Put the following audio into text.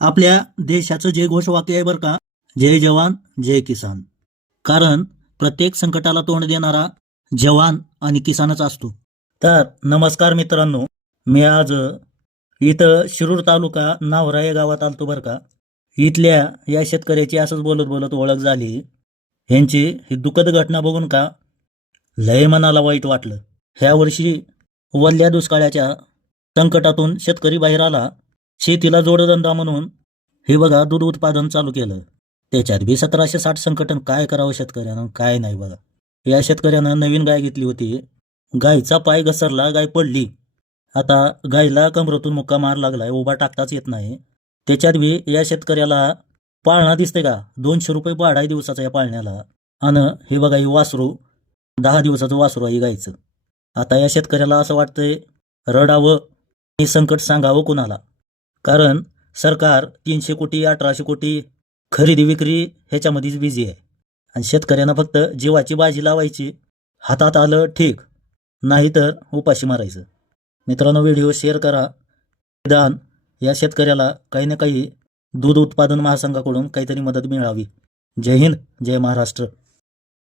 आपल्या देशाचं जे घोषवाक्य आहे बरं का, जय जवान जय किसान. कारण प्रत्येक संकटाला तोंड देणारा जवान आणि किसानच असतो. तर नमस्कार मित्रांनो, मी आज इथं शिरूर तालुका नावरा या गावात आलतो बरं का. इथल्या या शेतकऱ्याची असंच बोलत बोलत ओळख झाली. ह्यांची ही दुःखद घटना बघून का लय मनाला वाईट वाटलं. ह्या वर्षी वल्ल्या दुष्काळाच्या संकटातून शेतकरी बाहेर आला. शेतीला जोडधंदा म्हणून हे बघा दूध उत्पादन चालू केलं. त्याच्यात बी 1760 संकटन काय करावं शेतकऱ्यानं, काय नाही बघा. या शेतकऱ्यानं नवीन गाय घेतली होती. गायचा पाय घसरला, गाय पडली. आता गायला कमरेतून मुक्का मार लागलाय, उभा टाकताच येत नाही. त्याच्यात बी या शेतकऱ्याला पाळणा दिसते का, 200 रुपये भाडा आहे दिवसाचा या पाळण्याला. आणि हे बघा ही वासरू 10 दिवसाचं वासरू आहे गायचं. आता या शेतकऱ्याला असं वाटतंय रडावं आणि संकट सांगावं कुणाला. कारण सरकार 300 कोटी 1800 कोटी खरेदी विक्री ह्याच्यामध्येच बिझी आहे. आणि शेतकऱ्यांना फक्त जीवाची बाजी लावायची. हातात आलं ठीक, नाही तर उपाशी मारायचं. मित्रांनो, व्हिडिओ शेअर करा. निदान या शेतकऱ्याला काही ना काही दूध उत्पादन महासंघाकडून काहीतरी मदत मिळावी. जय हिंद, जय महाराष्ट्र.